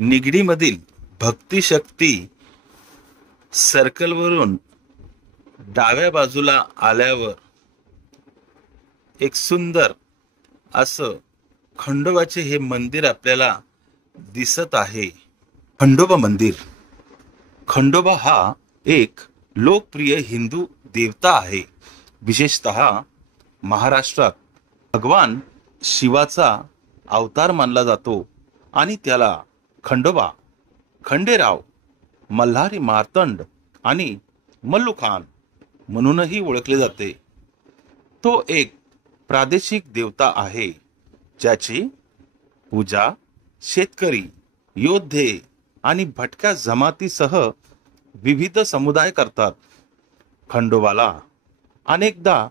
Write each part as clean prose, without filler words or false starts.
निगडीमधील भक्तिशक्ती सर्कलवरून डाव्या बाजूला आल्यावर एक सुंदर असं खंडोबाचे हे मंदिर आपल्याला दिसत आहे. खंडोबा मंदिर. खंडोबा हा एक लोकप्रिय हिंदू देवता आहे. विशेषतः महाराष्ट्रात भगवान शिवाचा अवतार मानला जातो आणि त्याला खंडोबा, खंडेराव, मल्हारी मार्तंड आणि मल्लुखान म्हणूनही ओळखले जाते. तो एक प्रादेशिक देवता आहे ज्याची पूजा शेतकरी, योद्धे आणि भटक्या जमातीसह विविध समुदाय करतात. खंडोबाला अनेकदा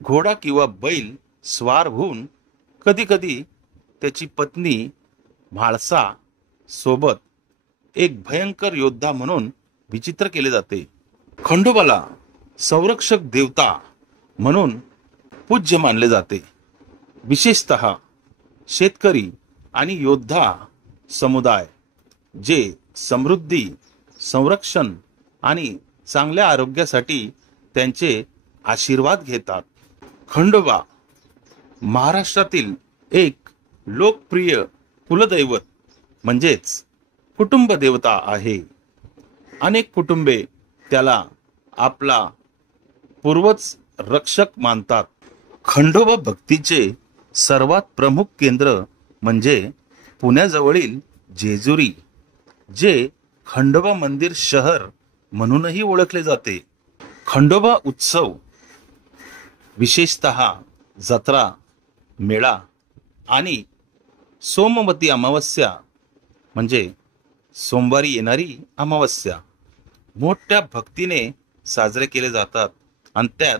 घोडा किंवा बैल स्वार होऊन, कधी कधी त्याची पत्नी म्हाळसा सोबत एक भयंकर योद्धा म्हणून विचित्र केले जाते. खंडोबाला संरक्षक देवता म्हणून पूज्य मानले जाते. विशेषतः शेतकरी आणि योद्धा समुदाय जे समृद्धी, संरक्षण आणि चांगल्या आरोग्यासाठी त्यांचे आशीर्वाद घेतात. खंडोबा महाराष्ट्रातील एक लोकप्रिय कुलदैवत म्हणजेच कुटुंब देवता आहे. अनेक कुटुंबे त्याला आपला पूर्वज रक्षक मानतात. खंडोबा भक्तीचे सर्वात प्रमुख केंद्र म्हणजे पुण्याजवळील जेजुरी, जे खंडोबा मंदिर शहर म्हणूनही ओळखले जाते. खंडोबा उत्सव विशेषतः जत्रा, मेळा आणि सोमवती अमावस्या म्हणजे सोमवारी येणारी अमावस्या मोठ्या भक्तीने साजरे केले जातात आणि त्यात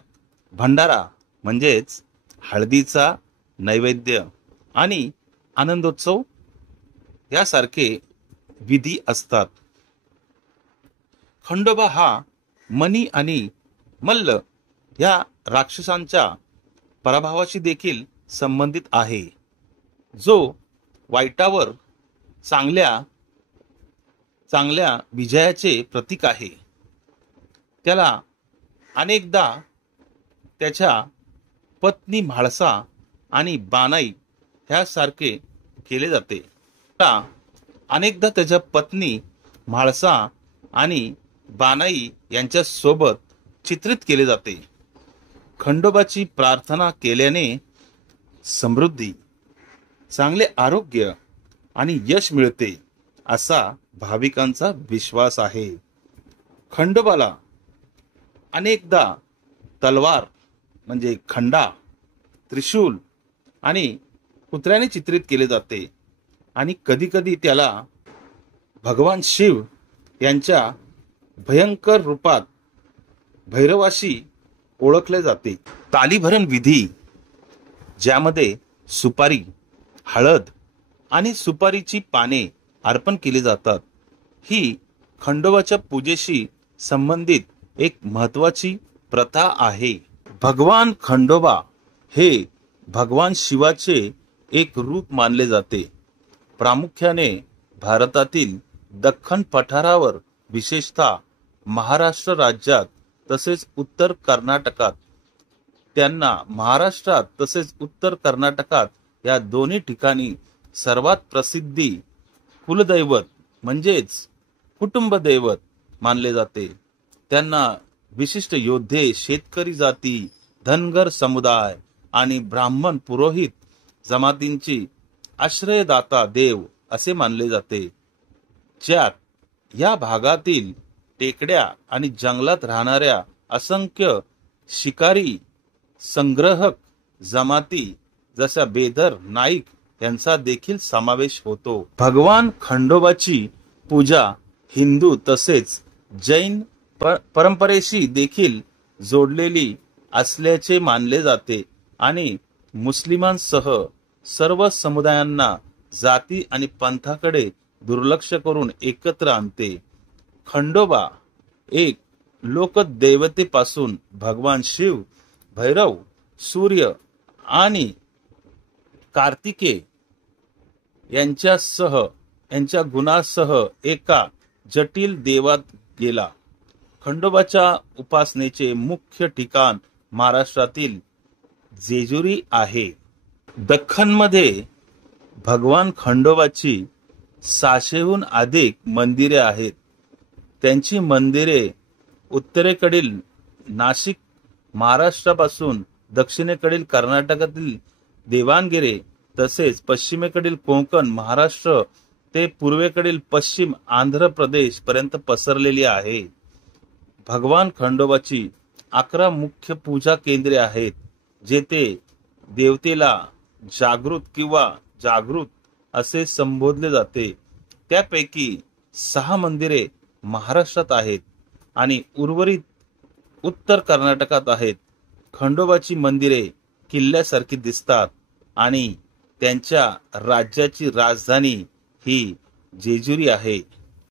भंडारा म्हणजेच हळदीचा नैवेद्य आणि आनंदोत्सव यासारखे विधी असतात. खंडोबा हा मनी आणि मल्ल या राक्षसांच्या पराभवाशी देखील संबंधित आहे, जो वाईटावर चांगल्या विजयाचे प्रतीक आहे. त्याला अनेकदा त्याच्या पत्नी म्हाळसा आणि बानाई ह्यासारखे केले जाते. अनेकदा त्याच्या पत्नी म्हाळसा आणि बानाई यांच्या सोबत चित्रित केले जाते. खंडोबाची प्रार्थना केल्याने समृद्धी, चांगले आरोग्य आणि यश मिळते असा भाविकांचा विश्वास आहे. खंडोबाला अनेकदा तलवार म्हणजे खंडा, त्रिशूल आणि कुत्र्याने चित्रित केले जाते आणि कधी कधी त्याला भगवान शिव यांच्या भयंकर रूपात भैरवाशी ओळखले जाते. तालीभरण विधी, ज्यामध्ये सुपारी, हळद आणि सुपारीची पाने अर्पण केली जातात, ही खंडोबाच्या पूजेशी संबंधित एक महत्वाची प्रथा आहे. भगवान खंडोबा हे भगवान शिवाचे एक रूप मानले जाते. प्रामुख्याने भारतातील दख्खन पठारावर, विशेषतः महाराष्ट्र राज्यात तसेच उत्तर कर्नाटकात, त्यांना महाराष्ट्रात तसेच उत्तर कर्नाटकात या दोन्ही ठिकाणी सर्वात प्रसिद्धी कुलदैवत म्हणजेच कुटुंब दैवत मानले जाते. त्यांना विशिष्ट योद्धे, शेतकरी जाती, धनगर समुदाय आणि ब्राह्मण पुरोहित जमातींची आश्रयदाता देव असे मानले जाते. ज्यात या भागातील टेकड्या आणि जंगलात राहणाऱ्या असंख्य शिकारी, संग्रहक जमाती जशा बेदर, नाईक यांचा देखील समावेश होतो. भगवान खंडोबाची पूजा हिंदू तसेच जैन परंपरेशी देखील जोडलेली असल्याचे मानले जाते आणि मुस्लिमांसह सर्व समुदायांना जाती आणि पंथाकडे दुर्लक्ष करून एकत्र आणते. खंडोबा एक लोकदैवतेपासून भगवान शिव, भैरव, सूर्य आणि कार्तिकेय यांच्या गुणासह एका जटिल देवात गेला. खंडोबाच्या उपासनेचे मुख्य ठिकाण महाराष्ट्रातील जेजुरी आहे. दख्खनमध्ये भगवान खंडोबाची 600हून अधिक मंदिरे आहेत. त्यांची मंदिरे उत्तरेकडील नाशिक, महाराष्ट्रापासून दक्षिणेकडील कर्नाटकातील देवाणगिरी, तसेच पश्चिमेकडील कोकण, महाराष्ट्र ते पूर्वेकडील पश्चिम आंध्र प्रदेश पर्यंत पसरलेली आहे. भगवान खंडोबाची 11 मुख्य पूजा केंद्रे आहेत, जेथे देवतेला जागृत किंवा जागृत असे संबोधले जाते. त्यापैकी 6 मंदिरे महाराष्ट्रात आहेत आणि उर्वरित उत्तर कर्नाटकात आहेत. खंडोबाची मंदिरे किल्ल्यासारखी दिसतात आणि त्यांच्या राज्याची राजधानी ही जेजुरी आहे.